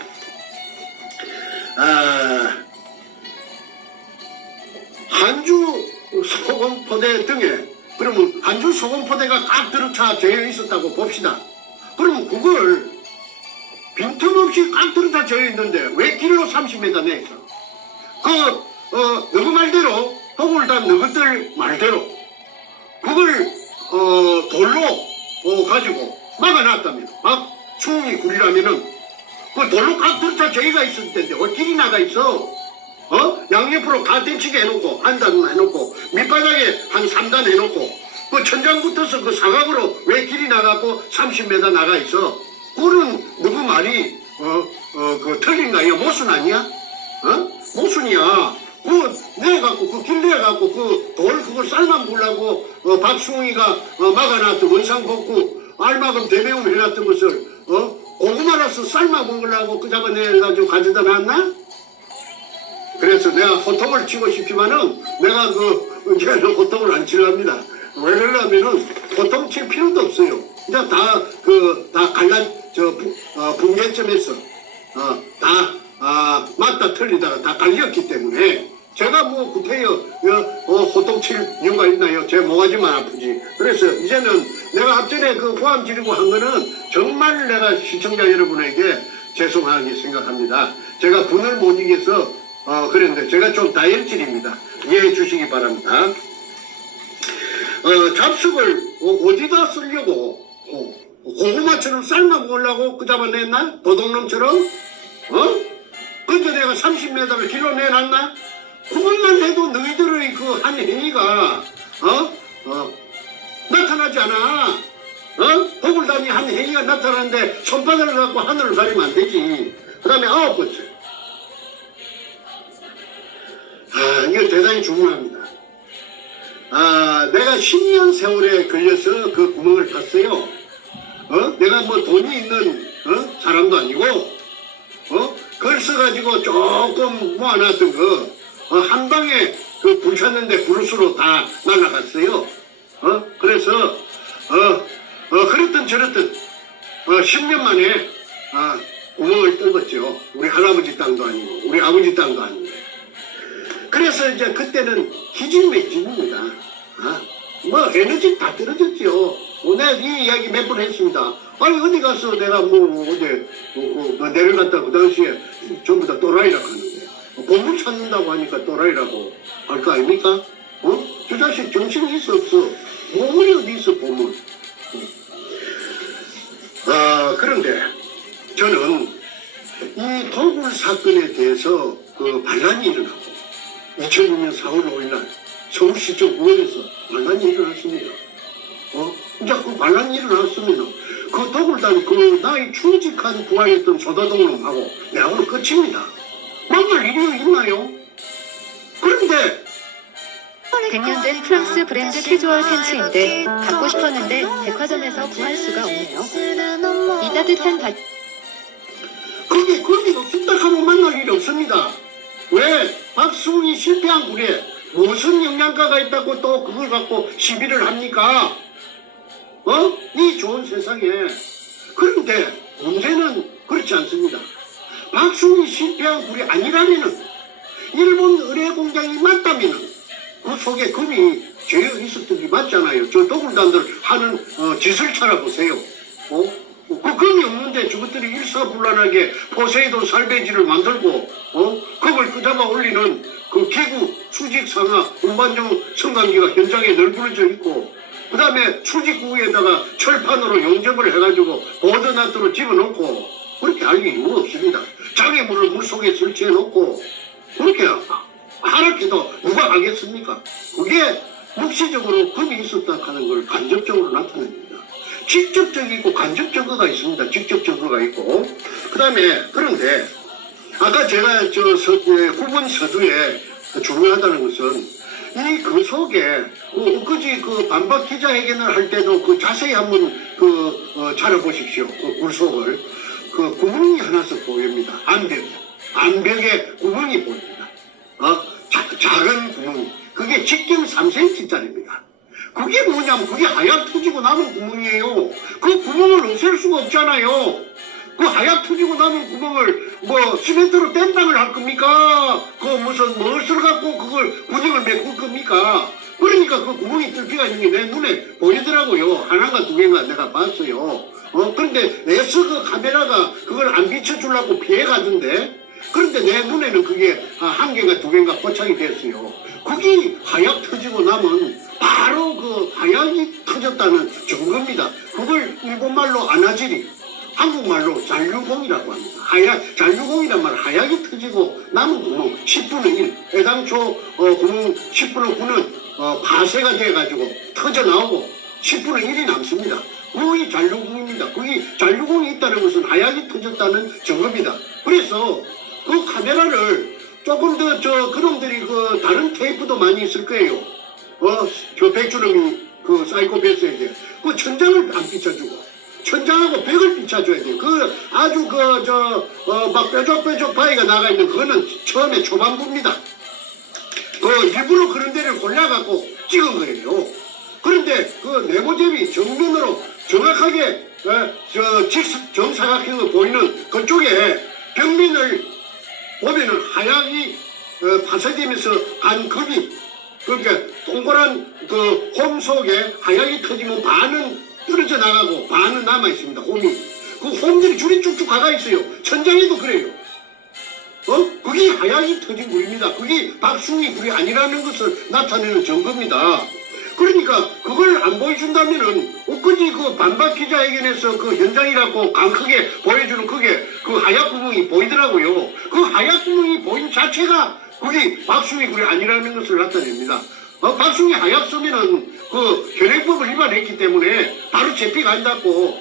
한주 소금 포대 등에 그러면 한주 소금 포대가 꽉 들어차져 있었다고 봅시다. 그러면 그걸 빈틈없이 꽉 들어차져 있는데 왜 길로 30m 내에서 너그 말대로 독을 단 너희들 말대로 그걸 돌로 가지고 막아놨다면 박숭이 굴이라면은 그 돌로 꽉 들어차 저희가 있을 텐데 왜 길이 나가 있어? 양옆으로 가대치게 해놓고 한 단 해놓고 밑바닥에 한 3단 해놓고 그 천장 붙어서 그 사각으로 왜 길이 나가고 30m 나가 있어? 그거는 누구 말이 그 틀린가요? 모순 아니야? 모순이야. 내갖고 그 길 내갖고 그 돌 그걸 삶아 먹으려고 박숭이가 막아놨던 원상복구 알마금 대매움 해놨던 것을 고구마라서 삶아 먹으려고 그 잡아내가지고 가져다 놨나? 그래서 내가 호통을 치고 싶지만은 내가 이제는 호통을 안 치랍니다. 왜 그러냐면은 호통 칠 필요도 없어요. 이제 다 갈란 분계점에서 맞다 틀리다가 다 갈렸기 때문에 제가 뭐 구태여 호통 칠 이유가 있나요? 제 모가지만 아프지. 그래서 이제는 내가 앞전에 그 호암 지르고 한 거는 정말 내가 시청자 여러분에게 죄송하게 생각합니다. 제가 분을 못 이겨서 그랬는데 제가 좀 다혈질입니다. 이해해 주시기 바랍니다. 잡식을 어디다 쓰려고 고구마처럼 삶아 먹으려고 그 잡아냈나? 도둑놈처럼? 근데 내가 30m를 길로 내놨나? 그것만 해도 너희들의 그 한 행위가 나타나지 않아. 독을다니 한 행위가 나타나는데 손바닥을 갖고 하늘을 가리면 안 되지. 그 다음에 9번째. 이거 대단히 중요합니다. 내가 10년 세월에 걸려서 그 구멍을 팠어요. 내가 뭐 돈이 있는 사람도 아니고 그걸 써가지고 조금 모아놨던 한 방에 그 불 쳤는데 브루스로 다 날아갔어요. 그래서 그랬든 저랬든 10년 만에 구멍을 뚫었죠. 우리 할아버지 땅도 아니고 우리 아버지 땅도 아니고. 그래서 이제 그때는 기진맥진입니다. 뭐 에너지 다 떨어졌죠. 내가 이 이야기 몇 번 했습니다. 아니 어디 가서 내가 내려갔다 그 당시에 전부 다 또라이라고 하는데 보물 찾는다고 하니까 또라이라고 할 거 아닙니까? 저 자식 정신이 있어 없어? 보물이 어디 있어 보물? 그런데 저는 이 도굴 사건에 대해서 그 반란이 일어나고 2006년 4월 5일날 서울시청 의원에서 반란이 일어났습니다. 이제 그 반란이 일어났으면 그 도굴단 그 나의 충직한 부하였던 소다동놈하고 내하고는 끝입니다. 만날 일이 있나요? 그런데 100년 된 프랑스 브랜드 캐주얼 팬츠인데 갖고 싶었는데 백화점에서 구할 수가 없네요. 이 따뜻한 바... 거기 없습니다 하면 만날 일이 없습니다. 왜? 박숭이 실패한 굴에 무슨 영양가가 있다고 또 그걸 갖고 시비를 합니까? 이 좋은 세상에. 그런데 문제는 그렇지 않습니다. 박숭이 실패한 굴이 아니라면은 일본 의뢰 공장이 맞다면은 그 속에 금이 죄어 있었던 게 맞잖아요. 저 도굴단들 하는 짓을 찾아보세요. 그 금이 없는데 저것들이 일사불란하게 포세이돈 살배지를 만들고 그걸 끄잡아 올리는 그 기구 수직상하 운반용 성관기가 현장에 널브러져 있고 그 다음에 수직구에다가 철판으로 용접을 해가지고 보드나트로 집어넣고 그렇게 할 이유가 없습니다. 장애물을 물속에 설치해놓고 그렇게 하락해도 누가 하겠습니까? 그게 묵시적으로 금이 있었다 하는 걸 간접적으로 나타냅니다. 직접 증거가 간접 증거가 있습니다. 직접 증거가 있고. 그 다음에, 그런데, 아까 제가 구분 서두에 중요하다는 것은 그 속에 엊그제 반박 기자회견을 할 때도 자세히 한번 찾아보십시오. 굴속을. 구멍이 하나씩 보입니다. 안벽에 구멍이 보입니다. 작은 구멍이. 그게 직경 3cm짜리입니다. 그게 뭐냐면 그게 하얗 터지고 남은 구멍이에요. 그 구멍을 없앨 수가 없잖아요. 그 하얗 터지고 남은 구멍을 시멘트로 땜방을 할 겁니까? 무슨 무엇을 갖고 그걸 구멍을 메꿀 겁니까? 그러니까 그 구멍이 뚫기가 있는 게 내 눈에 보이더라고요. 하나가 두 개인가 내가 봤어요. 그런데 그 카메라가 그걸 안 비춰주려고 피해가던데, 그런데 내 눈에는 그게 한 개가 두 개인가 포착이 됐어요. 그게 하얗 터지고 남은 바로 하약이 터졌다는 증거입니다. 그걸 일본말로 아나지리, 한국말로 잔류공이라고 합니다. 잔류공이란 말, 하약이 터지고 남은 구멍 10분의 1, 애당초 구멍 10분의 9는 파쇄가 돼가지고 터져 나오고 10분의 1이 남습니다. 그게 잔류공입니다. 그게 잔류공이 있다는 것은 하약이 터졌다는 증거입니다. 그래서 그 카메라를 조금 더 그놈들이 다른 테이프도 많이 있을 거예요. 백주름이 사이코패스에게 천장을 안 비춰주고 천장하고 벽을 비춰줘야 돼요. 아주 막 뾰족뾰족 바위가 나가 있는 그거는 처음에 초반부입니다. 일부러 그런 데를 골라갖고 찍은 거예요. 그런데 네모잼이 정면으로 정확하게 정사각형으로 보이는 그쪽에 벽면을 보면은 하얗게 파쇄되면서 간 급이, 그러니까 동그란 홈 속에 하얗게 터지면 반은 떨어져 나가고 반은 남아 있습니다. 홈이. 그 홈들이 줄이 쭉쭉 가가 있어요. 천장에도 그래요. 그게 하얗게 터진 굴입니다. 그게 박숭이 굴이 아니라는 것을 나타내는 증거입니다. 그러니까 그걸 안 보여준다면은 엊그제 반박 기자회견에서 현장이라고 강크게 보여주는 그게 하얗 구멍이 보이더라고요. 하얗 구멍이 보인 자체가 그게 박숭이 굴이 아니라는 것을 나타냅니다. 박숭이 하얗 쓰면은 현행법을 위반했기 때문에 바로 제피 간다고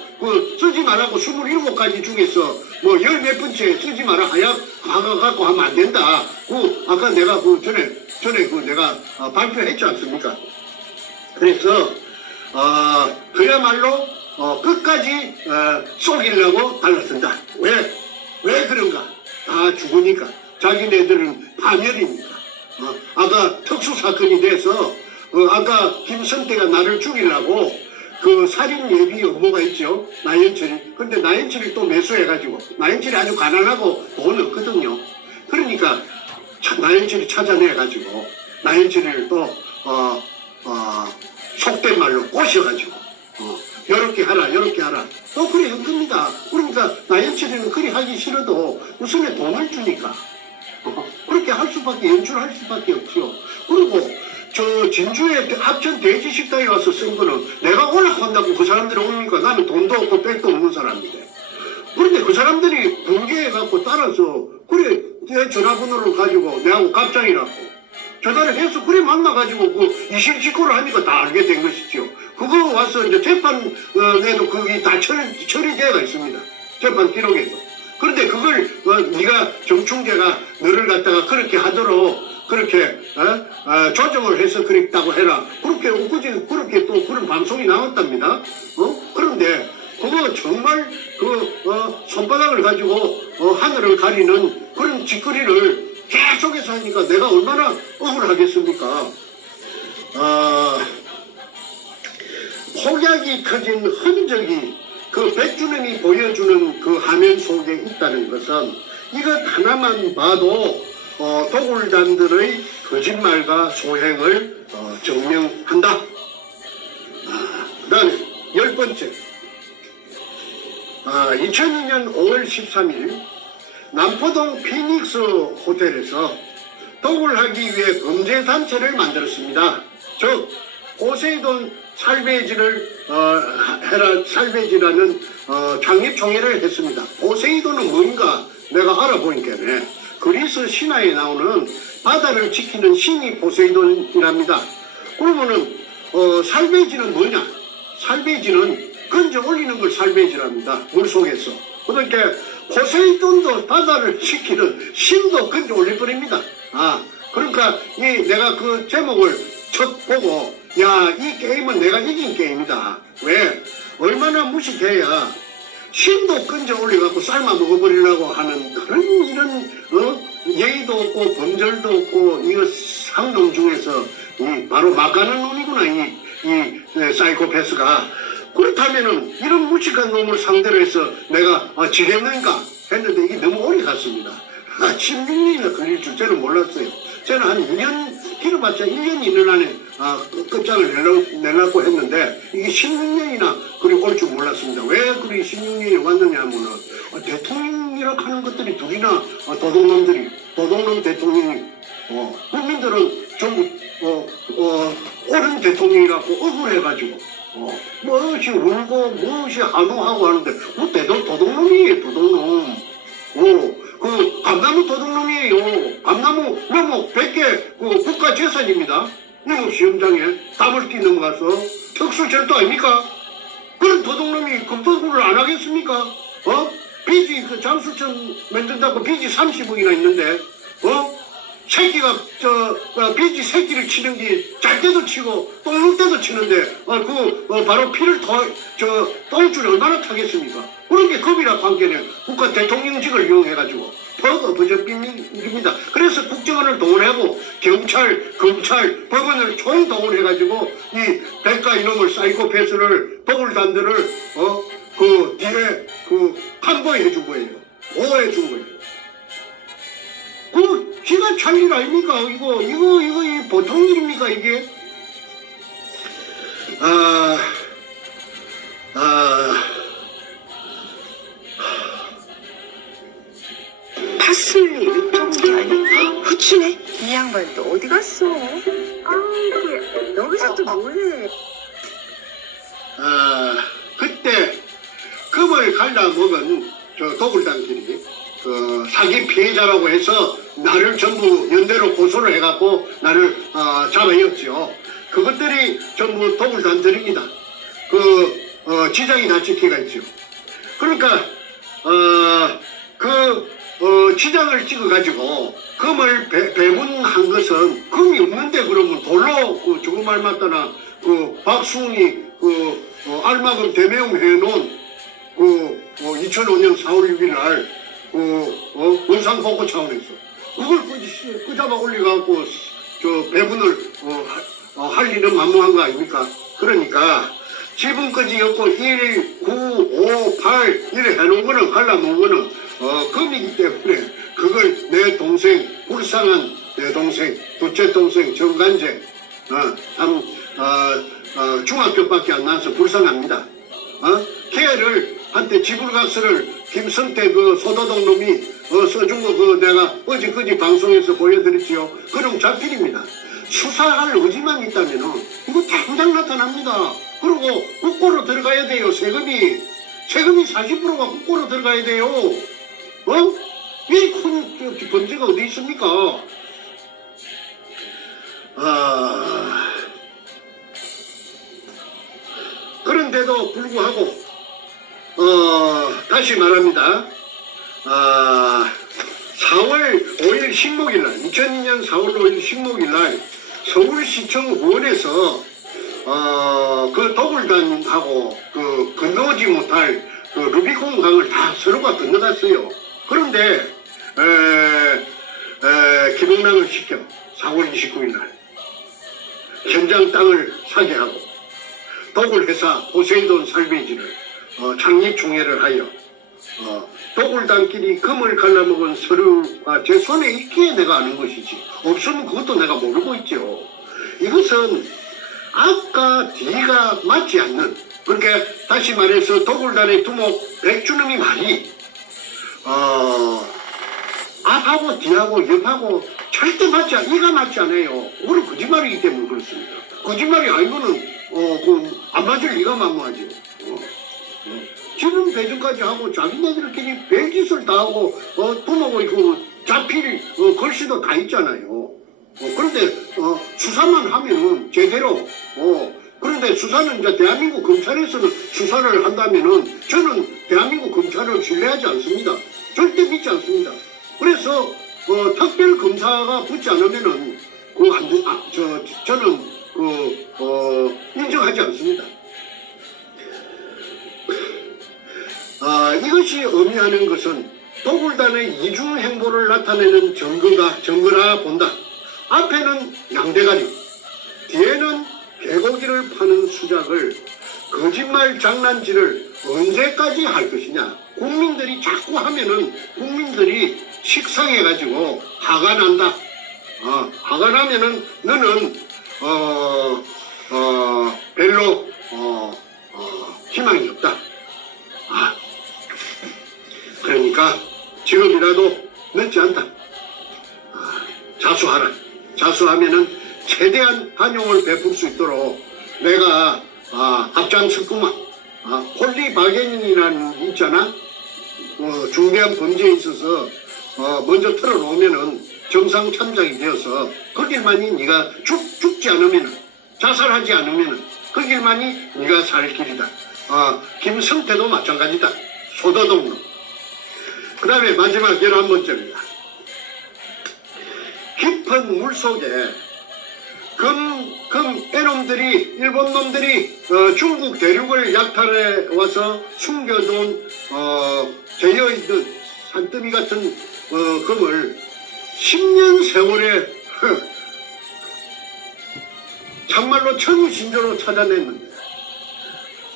쓰지 말라고 27가지 중에서 열 몇 번째 쓰지 마라 하얗 갖고 하면 안 된다. 아까 내가 전에 내가 발표했지 않습니까? 그래서 그야말로 끝까지 속이려고 달라든다. 왜 그런가? 다 죽으니까. 자기네들은 파멸입니다. 아까 특수사건이 돼서 아까 김성태가 나를 죽이려고 살인 예비 업무가 있죠. 나연철이. 근데 나연철이 또 매수해가지고 나연철이 아주 가난하고 돈 없거든요. 그러니까 나연철이 찾아내가지고 나연철이를 또 속된 말로 꼬셔가지고 요렇게 하라 또 그래 한 겁니다. 그러니까 나연철이는 그리 하기 싫어도 우선에 돈을 주니까 그렇게 할 수밖에, 연출할 수밖에 없죠. 그리고 진주에 합천 돼지식당에 와서 쓴 거는 내가 올라간다고 그 사람들이 옵니까? 나는 돈도 없고 백도 없는 사람인데. 그런데 그 사람들이 공개해갖고 따라서 그래 내 전화번호를 가지고 내하고 갑장이라고 전화를 해서 그래 만나가지고 이실직고를 하니까 다 알게 된 것이죠. 그거 와서 이제 재판에도 그게 다 처리되어 있습니다. 재판 기록에도. 그런데 그걸 네가 정충재가 너를 갖다가 그렇게 하도록 그렇게 조정을 해서 그랬다고 해라. 그렇게 엊그제 그렇게 또 그런 방송이 나왔답니다. 그런데 그거 정말 손바닥을 가지고 하늘을 가리는 그런 짓거리를 계속해서 하니까 내가 얼마나 억울하겠습니까? 폭약이 커진 흔적이 백주님이 보여주는 화면 속에 있다는 것은 이것 하나만 봐도 도굴단들의 거짓말과 소행을 증명한다. 그 다음에 10번째 2002년 5월 13일 남포동 피닉스 호텔에서 도굴하기 위해 범죄단체를 만들었습니다. 즉 포세이돈 살베지라는 창립총회를 했습니다. 포세이돈은 뭔가 내가 알아보니까 그리스 신화에 나오는 바다를 지키는 신이 포세이돈이랍니다. 그러면은 살베이지는 뭐냐? 살베이지는 건져 올리는 걸 살베이지랍니다. 물속에서. 그러니까 포세이돈도 바다를 지키는 신도 건져 올릴 뻔입니다. 그러니까 내가 그 제목을 첫 보고 야, 이 게임은 내가 이긴 게임이다. 왜? 얼마나 무식해야 신도 건져 올려갖고 삶아 먹어버리려고 하는 그런 이런 예의도 없고 범절도 없고 이거 상놈 중에서 바로 막가는 놈이구나 이 사이코패스가. 그렇다면은 이런 무식한 놈을 상대로 해서 내가 지겠는가 했는데 이게 너무 오래 갔습니다. 16년이나 걸릴 줄 저는 몰랐어요. 저는 한 2년 길어봤자 1년 이내 안에 끝장을 내려고 했는데 이게 16년이나 그리 올 줄 몰랐습니다. 왜 그리 16년이 왔느냐 하면은 대통령이라고 하는 것들이 둘이나 도둑놈 대통령이 국민들은 전부 옳은 대통령이라고 억울해가지고 무엇이 울고 무엇이 한호하고 하는데 도둑놈이에요. 도둑놈. 그 감나무 도둑놈이에요. 감나무 묘목 100개 그 국가재산입니다. 영업시험장에 담을 끼는 거 가서 특수절도 아닙니까? 그런 도둑놈이 금도둑을 안 하겠습니까? 빚이 그 장수천 만든다고 빚이 30억이나 있는데 새끼가 빚이 새끼를 치는 게 잘 때도 치고 똥물 때도 치는데 바로 피를 똥줄이 얼마나 타겠습니까? 그런 게 겁이라 관계는 국가 대통령직을 이용해가지고 버저빈입니다. 그래서 국정원을 동원하고 경찰, 검찰, 법원을 총동원해가지고 이 백가 이놈을 사이코패스를 버글단들을 그 뒤에 판보해 준 거예요. 보호해 준 거예요. 그 기가 찰 일 아닙니까? 이거 보통 일입니까 이게? 파슬리 유통기 아니 후추네. 이 양반 또 어디 갔어? 그래 여기서 또 뭐해? 그때 금을 갈라 먹은 도굴단끼리 사기 피해자라고 해서 나를 전부 연대로 고소를 해갖고 나를 잡아였죠. 그것들이 전부 도굴단들입니다. 지장이 다 찍혀가 있죠. 그러니까 지장을 찍어가지고 금을 배분한 것은 금이 없는데 그러면 돌로 죽은 말 맞다나 박수웅이 알마금 대매용 해놓은 2005년 4월 6일 날 원상복구 차원에서 그걸 끄잡아 올려갖고 배분을 할 일은 만무한 거 아닙니까? 그러니까 지분까지 였고 1, 9, 5, 8 이래 해놓은 거는 갈라놓은 거는 금이기 때문에 그걸 내 동생 불쌍한 내 동생 둘째 동생 정간재 중학교밖에 안 나와서 불쌍합니다. 걔를 한때 지불각서를 김성태 소도동 놈이 써준 거 내가 어제 방송에서 보여드렸지요. 그럼 자필입니다. 수사할 의지만 있다면은 이거 당장 나타납니다. 그리고 국고로 들어가야 돼요. 세금이 40%가 국고로 들어가야 돼요. 이 큰 범죄가 어디 있습니까? 그런데도 불구하고 다시 말합니다. 4월 5일 식목일날 2002년 4월 5일 식목일날 서울시청 후원에서 그 도굴단하고 건너오지 못할 루비콘 강을 다 서로가 건너갔어요. 그런데 김영란을 시켜 4월 29일 날 현장 땅을 사게 하고 도굴회사 포세이돈 살베이지를 창립총회를 하여 도굴단끼리 금을 갈라먹은 서류가 제 손에 있기에 내가 아는 것이지 없으면 그것도 내가 모르고 있죠. 이것은 앞과 뒤가 맞지 않는, 그러니까 다시 말해서 도굴단의 두목 백주놈이 말이 앞하고 뒤하고 옆하고 절대 이가 맞지 않아요. 그건 거짓말이기 때문에 그렇습니다. 거짓말이 아니고는 안 맞을 리가 만무하죠. 지분 배정까지 하고 자기네들끼리 별짓을 다 하고 두목의 자필 글씨도 다 있잖아요. 그런데 수사만 하면은 제대로 그런데 수사는 이제 대한민국 검찰에서는 수사를 한다면은 저는 대한민국 검찰을 신뢰하지 않습니다. 절대 믿지 않습니다. 그래서 특별 검사가 붙지 않으면은 저는 인정하지 않습니다. 이것이 의미하는 것은 도굴단의 이중 행보를 나타내는 증거라 본다. 앞에는 양대가리, 뒤에는 개고기를 파는 수작을 거짓말 장난질을 언제까지 할 것이냐. 국민들이 자꾸 하면은 국민들이 식상해가지고 화가 난다. 화가 나면은 너는 별로 희망이 없다. 그러니까 지금이라도 늦지 않다. 자수하라. 자수하면은 최대한 반용을 베풀 수 있도록 내가 앞장섰구만. 홀리바겐이라는 있잖아. 중대한 범죄에 있어서 먼저 털어놓으면은 정상 참작이 되어서 그 길만이 네가 죽지 않으면은, 자살하지 않으면은 그 길만이 네가 살 길이다. 김성태도 마찬가지다. 소도동로. 그 다음에 마지막 11번째입니다. 깊은 물속에 애놈들이, 일본 놈들이 중국 대륙을 약탈해 와서 숨겨둔 제여있는 산더미 같은 금을 10년 세월에 참말로 천우신조로 찾아냈는데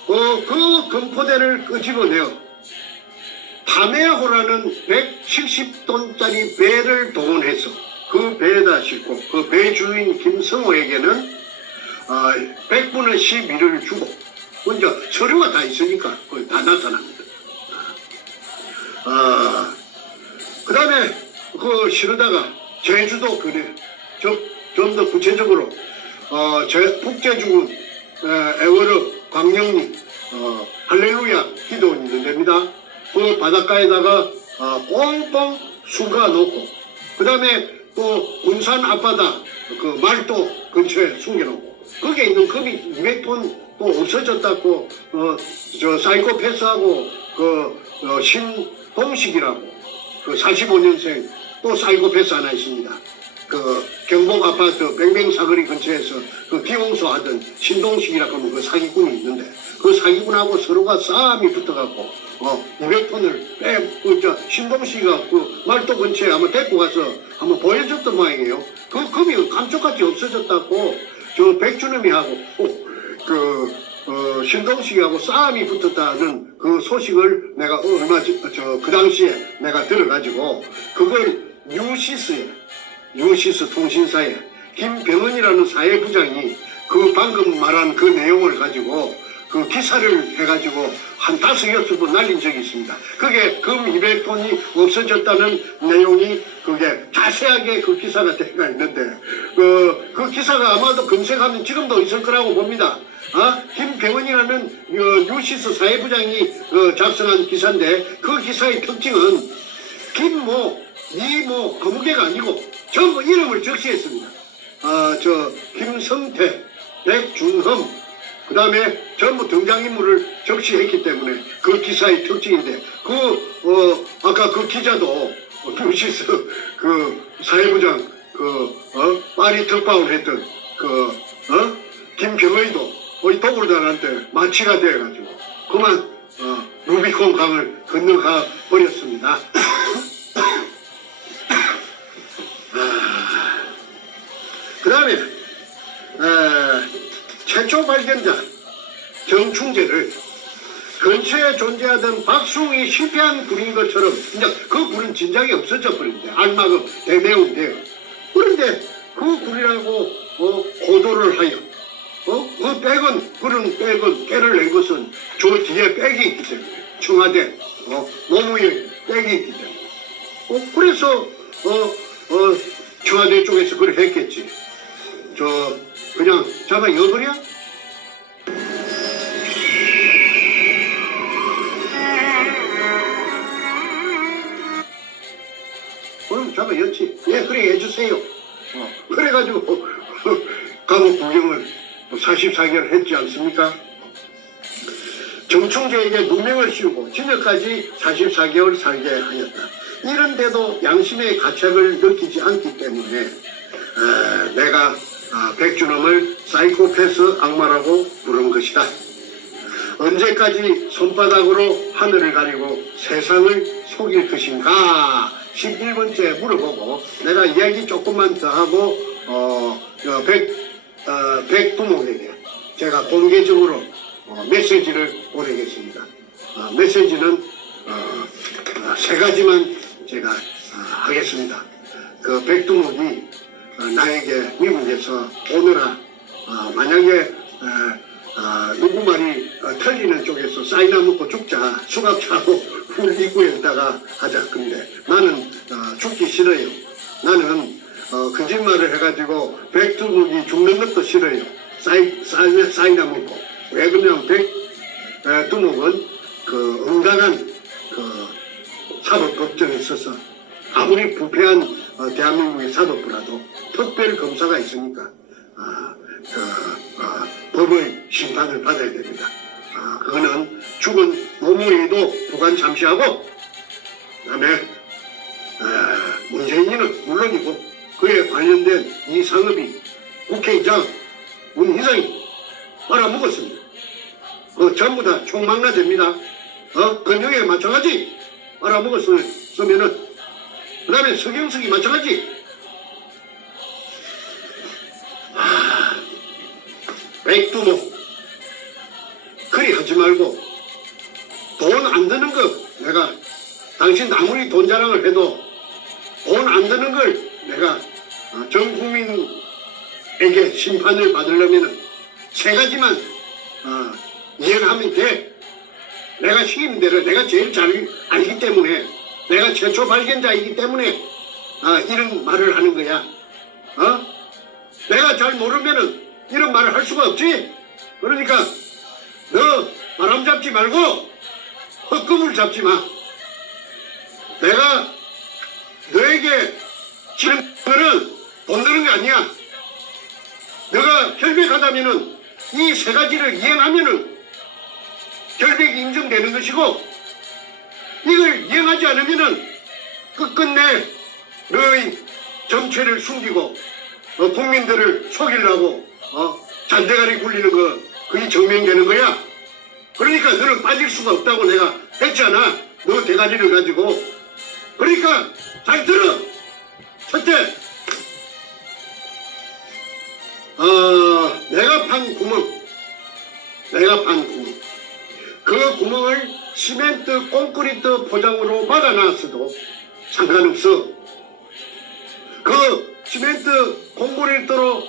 그 금포대를 끄집어내어 파메호라는 170톤짜리 배를 동원해서 그 배에다 싣고 그 배 주인 김성호에게는 100분의 11을 주고 먼저 서류가 다 있으니까 거기 다 나타납니다. 그 다음에 실어다가 제주도 그래 좀 더 구체적으로 북제주군 애월읍 광령리 할렐루야 기도원 있는 데입니다. 그 바닷가에다가 꽁꽁 수가 놓고 그 다음에 또 군산 앞바다 그 말도 근처에 숨겨놓고 거기에 있는 금이 200톤 또 없어졌다고 사이코패스하고 신동식이라고 45년생 또 사이코패스 하나 있습니다. 경복 아파트 뱅뱅사거리 근처에서 기홍소 하던 신동식이라고 하는 그 사기꾼이 있는데 그 사기꾼하고 서로가 싸움이 붙어갖고 200톤을 신동식이가 말도 근처에 한번 데리고 가서 한번 보여줬던 모양이에요. 그 금이 감쪽같이 없어졌다고 백주놈이 하고 신동식이하고 싸움이 붙었다는 그 소식을 내가 그 당시에 내가 들어가지고 그걸 뉴시스 통신사에 김병헌이라는 사회부장이 그 방금 말한 그 내용을 가지고 그 기사를 해가지고 한 5-6번 날린 적이 있습니다. 그게 금 200톤이 없어졌다는 내용이 그게 자세하게 그 기사가 되어 있는데 그 기사가 아마도 검색하면 지금도 있을 거라고 봅니다. 김병헌이라는 뉴시스 사회부장이 작성한 기사인데 그 기사의 특징은 김모, 이모 아무 개가 아니고 전부 이름을 적시했습니다. 김성태, 백준흠 그 다음에 전부 등장인물을 적시했기 때문에 그 기사의 특징인데 아까 그 기자도 뉴시스 사회부장 파리 특파원 했던 김병헌이도 우리 도굴단한테 마취가 되어가지고 그만 루비콘 강을 건너가 버렸습니다. 그 다음에 최초 발견자 정충재를 근처에 존재하던 박숭이 실패한 굴인 것처럼 이제 그 굴은 진작에 없어져 버린대. 알마급 대매운데요. 그런데 그 굴이라고 고도를 하여 그런 백은 깨를 낸 것은 저 뒤에 백이 있기 때문에 청와대 노무현 백이 있기 때문에 그래서 청와대 쪽에서 그걸 했겠지. 그냥 잡아 여버려? 그럼 잡아 였지. 예, 그래 해주세요. 그래 그래가지고 감옥 구경을 44개월 했지 않습니까? 정충재에게 누명을 씌우고 징역까지 44개월 살게 하였다. 이런데도 양심의 가책을 느끼지 않기 때문에 내가 백준엄을 사이코패스 악마라고 부른 것이다. 언제까지 손바닥으로 하늘을 가리고 세상을 속일 것인가 11번째 물어보고 내가 이야기 조금만 더 하고 백두목에게 제가 공개적으로 메시지를 보내겠습니다. 메시지는 세 가지만 제가 하겠습니다. 그 백두목이 나에게 미국에서 오너라 만약에 누구 말이 틀리는 쪽에서 사이나 먹고 죽자 수갑차고 훌 입구에다가 하자. 근데 나는 죽기 싫어요. 나는 거짓말을 해가지고 백두목이 죽는 것도 싫어요. 사이나 먹고. 왜 그러냐면 백두목은 그 응당한 그 사법 법정에 있어서 아무리 부패한 대한민국의 사법부라도 특별 검사가 있으니까 법의 심판을 받아야 됩니다. 그거는 죽은 노무현도 부관 잠시하고 그다음에 문재인은 물론이고 그에 관련된 이 상업이 국회의장 문희상이 말아먹었습니다. 그 전부 다 총망라됩니다. 건영에 마찬가지 말아먹었으면은 그 다음에 서경석이 마찬가지. 백두목 그리 하지 말고 돈 안 드는 거 내가 당신 아무리 돈 자랑을 해도 돈 안 드는 걸 내가 전 국민에게 심판을 받으려면 세 가지만 이해하면 돼. 내가 시키는 대로 내가 제일 잘 알기 때문에 내가 최초 발견자이기 때문에 이런 말을 하는 거야. 내가 잘 모르면은 이런 말을 할 수가 없지. 그러니까 너 바람 잡지 말고 헛금을 잡지 마. 내가 너에게 지는 거는 돈 드는 게 아니야. 너가 결백하다면은 이 세 가지를 이행하면은 결백이 인정되는 것이고 이걸 이행하지 않으면은 끝끝내 너의 정체를 숨기고 국민들을 속이려고 잔대가리 굴리는 거 그게 증명되는 거야. 그러니까 너는 빠질 수가 없다고 내가 했잖아. 너 대가리를 가지고. 그러니까 잘 들어. 첫째, 내가 판 구멍. 그 구멍을 시멘트 콘크리트 포장으로 막아놨어도 상관없어. 그 시멘트 콘크리트로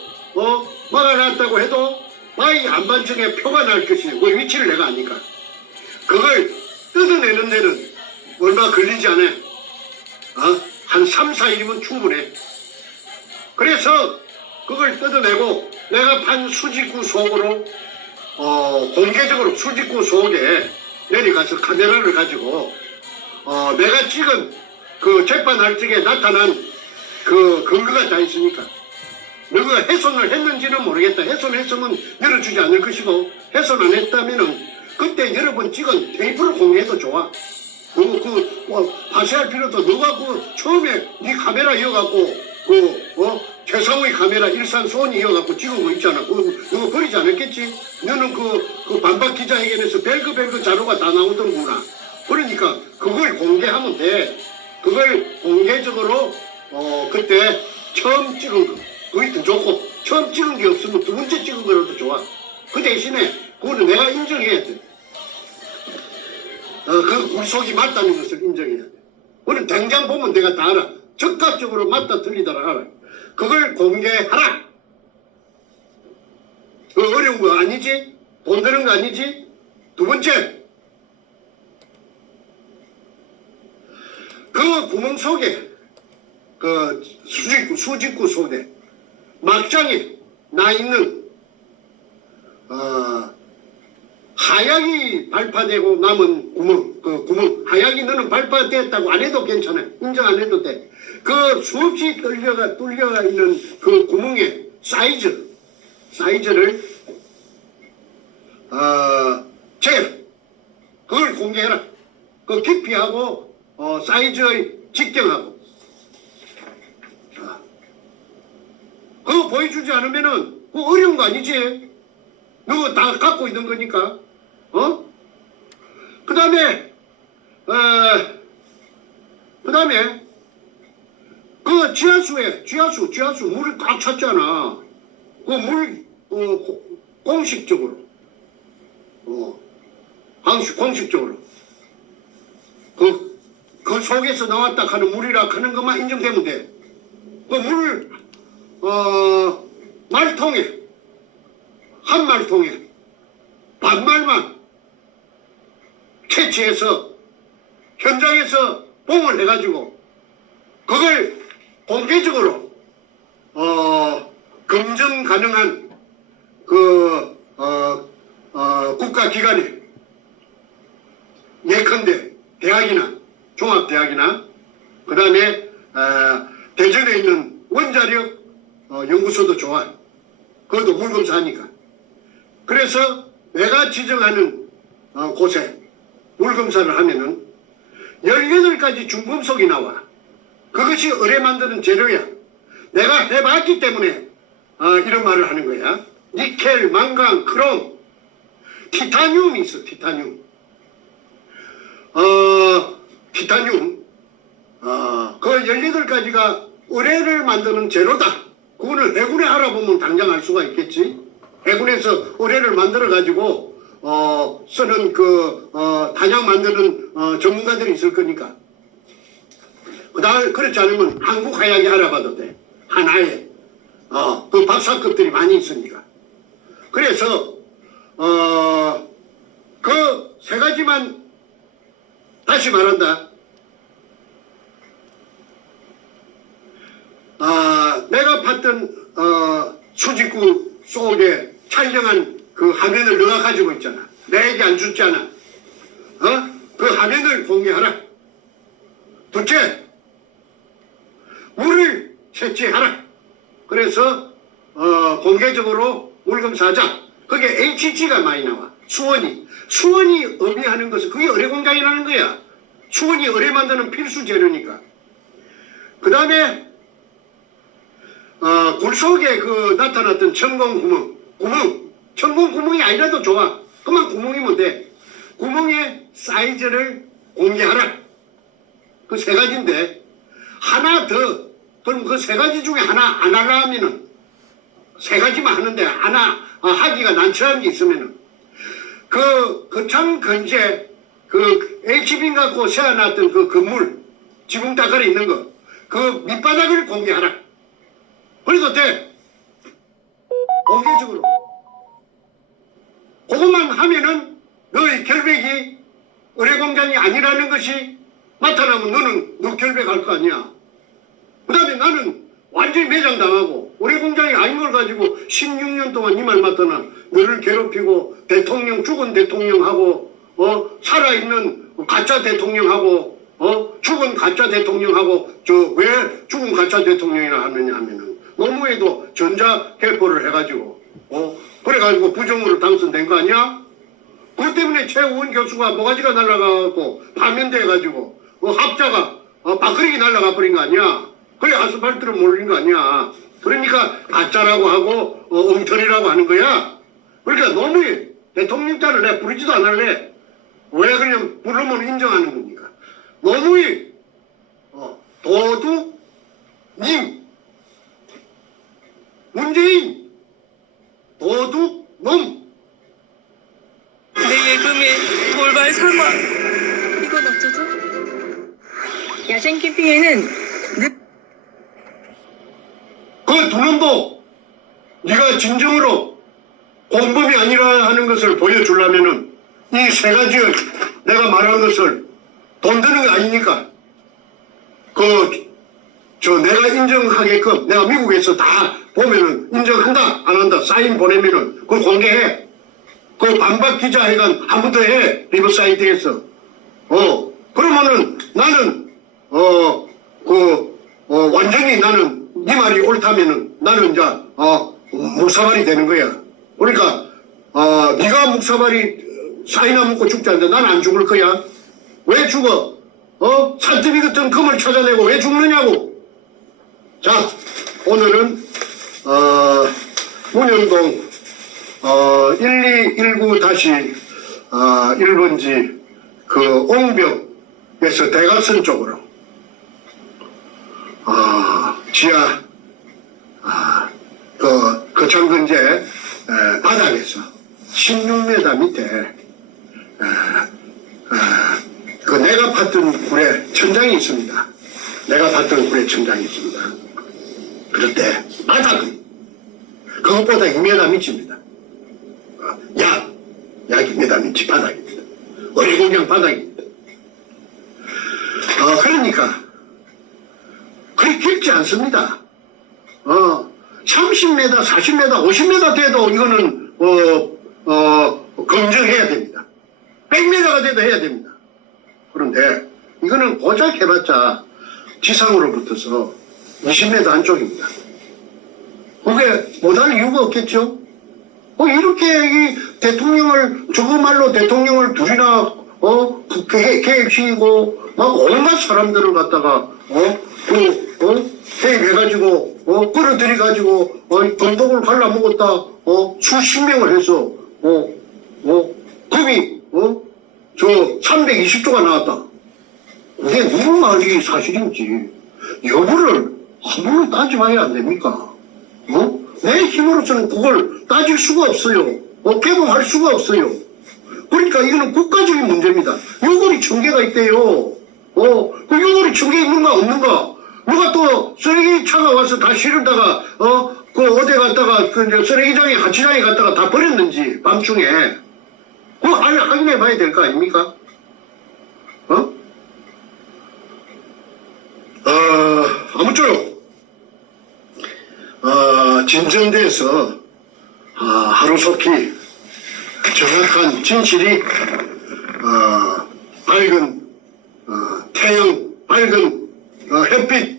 막아놨다고 해도 바위 안반층에 표가 날 것이 그 위치를 내가 아니까. 그걸 뜯어내는 데는 얼마 걸리지 않아. 한 3, 4일이면 충분해. 그래서 그걸 뜯어내고 내가 판 수직구 속으로 공개적으로 수직구 속에 내려가서 카메라를 가지고 내가 찍은 그 재판할 적에 나타난 그 근거가 다 있으니까 너가 훼손을 했는지는 모르겠다. 훼손했으면 열어주지 않을 것이고 훼손 안 했다면은 그때 여러 번 찍은 테이프를 공개해도 좋아. 파쇄할 필요도 너가 처음에 네 카메라 이어갖고 최상의 카메라 일산 소니 이어갖고 찍은 거 있잖아. 그거 버리지 않았겠지? 너는 그 반박 기자회견에서 벨그 자료가 다 나오던구나. 그러니까 그걸 공개하면 돼. 그걸 공개적으로 그때 처음 찍은 거 그게 더 좋고 처음 찍은 게 없으면 두 번째 찍은 거라도 좋아. 그 대신에 그거는 내가 인정해야 돼. 그 굴속이 맞다는 것을 인정해야 돼. 그건 당장 보면 내가 다 알아. 적극적으로 맞다 틀리다를 알아. 그걸 공개하라. 그 어려운 거 아니지? 돈 드는 거 아니지? 두 번째, 그 구멍 속에 그 수직구 속에 막장에 나 있는 하약이 발파되고 남은 구멍, 그 구멍, 하약이 너는 발파됐다고 안 해도 괜찮아. 인정 안 해도 돼. 그 수없이 뚫려가 있는 그 구멍의 사이즈를, 그걸 공개해라. 그 깊이하고, 사이즈의 직경하고. 그거 보여주지 않으면은, 그거 어려운 거 아니지? 누구 다 갖고 있는 거니까. 그 다음에, 그 지하수 물을 꽉 찼잖아. 그 물, 공식적으로. 공식적으로. 그 속에서 나왔다 하는 물이라 하는 것만 인정되면 돼. 그 물, 말통에, 한 말통에, 반말만 캐치해서, 현장에서 봉을 해가지고, 그걸 공개적으로, 검증 가능한, 국가기관에, 예컨대, 대학이나, 종합대학이나, 그 다음에, 대전에 있는 원자력, 연구소도 좋아. 그것도 물검사하니까. 그래서 내가 지정하는, 곳에 물검사를 하면은, 18가지 중금속이 나와. 그것이 의뢰 만드는 재료야. 내가 해봤기 때문에 이런 말을 하는 거야. 니켈, 망강, 크롬, 티타늄이 있어. 티타늄. 그 18가지가 의뢰를 만드는 재료다. 그거는 해군에 알아보면 당장 알 수가 있겠지. 해군에서 의뢰를 만들어가지고 쓰는 단약 만드는 전문가들이 있을 거니까. 그렇지 않으면 한국 하약이 알아봐도 돼. 하나에. 그 박사급들이 많이 있으니까. 그래서, 그 3가지만 다시 말한다. 내가 봤던, 수직구 속에 촬영한 그 화면을 너가 가지고 있잖아. 내게 안 줬잖아. 그 화면을 공개하라. 둘째, 물을 채취하라. 그래서 공개적으로 물검사하자. 그게 HG가 많이 나와. 수원이 의미하는 것은 그게 의뢰공장이라는 거야. 수원이 의뢰 만드는 필수 재료니까. 그 다음에 굴 속에 나타났던 천공구멍, 천공구멍이 아니라도 좋아. 그만 구멍이면 돼. 구멍의 사이즈를 공개하라. 그 3가지인데 하나 더, 그럼 그 3가지 중에 하나 안 하려 하면은 3가지만 하는데 하나 하기가 난처한 게 있으면은 거창 건재 HB 갖고 세워놨던 그 건물 지붕 다갈에 있는 거 그 밑바닥을 공개하라. 그래도 돼. 공개적으로. 그것만 하면은 너의 결백이 의뢰공장이 아니라는 것이 나타나면 너는 너 결백할 거 아니야. 그 다음에 나는 완전히 매장당하고 의뢰공장이 아닌 걸 가지고 16년 동안 이 말 맞더나 너를 괴롭히고 죽은 대통령하고 살아있는 가짜 대통령하고 죽은 가짜 대통령하고 왜 죽은 가짜 대통령이라 하느냐 하면은 노무에도 전자개포를 해가지고 그래가지고 부정으로 당선된 거 아니야? 그것 때문에 최우원 교수가 모가지가 날아가고 파면돼가지고 합자가 밥그릇이 날아가 버린 거 아니야? 그래 아스팔트를 몰린 거 아니야? 그러니까 가짜라고 하고 엉터리라고 하는 거야. 그러니까 노무현 대통령 딸을 내가 부르지도 않을래. 왜 그냥 부르면 인정하는 겁니까? 노무현 도둑 님 문재인 도둑 놈. 내 예금에 돌발 사망. 이건 어쩌죠? 야생 캠핑에는 그 두 놈도 네가 진정으로 공범이 아니라 하는 것을 보여주려면은 이 3가지 내가 말한 것을 돈 드는 거 아니니까 내가 인정하게끔 내가 미국에서 다 보면은 인정한다 안 한다 사인 보내면은 그걸 공개해. 그 반박 기자회견 한 번 더 해. 리버사이드에서. 그러면은 나는, 완전히 나는 네 말이 옳다면은 나는 이제, 묵사발이 되는 거야. 그러니까, 네가 묵사발이 사이나 먹고 죽지 않는데 난 안 죽을 거야. 왜 죽어? 산더미 같은 금을 찾아내고 왜 죽느냐고. 자, 오늘은, 문현동, 1219-1번지 그 옹벽에서 대각선 쪽으로, 지하, 그 창근제 바닥에서 16m 밑에, 그 내가 팠던 굴에 천장이 있습니다. 내가 팠던 굴에 천장이 있습니다. 그런데 바닥은 그것보다 2m 밑입니다. 약 2m 밑이 바닥입니다. 어리공장 바닥입니다. 그러니까 그리 깊지 않습니다. 30m, 40m, 50m 돼도 이거는 검증해야 됩니다. 100m가 돼도 해야 됩니다. 그런데 이거는 고작 해봤자 지상으로부터서 20m 안쪽입니다. 그게 못할 이유가 없겠죠? 이렇게 이 대통령을, 저거 말로 대통령을 둘이나, 개입시키고, 막 온갖 사람들을 갖다가, 개입해가지고, 끌어들여가지고, 건독을 갈라먹었다, 수십 명을 해서, 금이, 저 320조가 나왔다. 그게 누구 말이 사실인지, 여부를 한 번은 따져봐야 안 됩니까? 내 힘으로서는 그걸 따질 수가 없어요. 개봉할 수가 없어요. 그러니까 이거는 국가적인 문제입니다. 요구리 1000개가 있대요. 그 요구리 1000개 있는가 없는가? 누가 또 쓰레기차가 와서 다 실으다가, 그 어디 갔다가, 그 이제 쓰레기장에, 하치장에 갔다가 다 버렸는지, 밤중에. 그거 확인해 봐야 될 거 아닙니까? 아무쪼록, 진전돼서, 하루속히 정확한 진실이, 밝은, 태양, 밝은, 햇빛,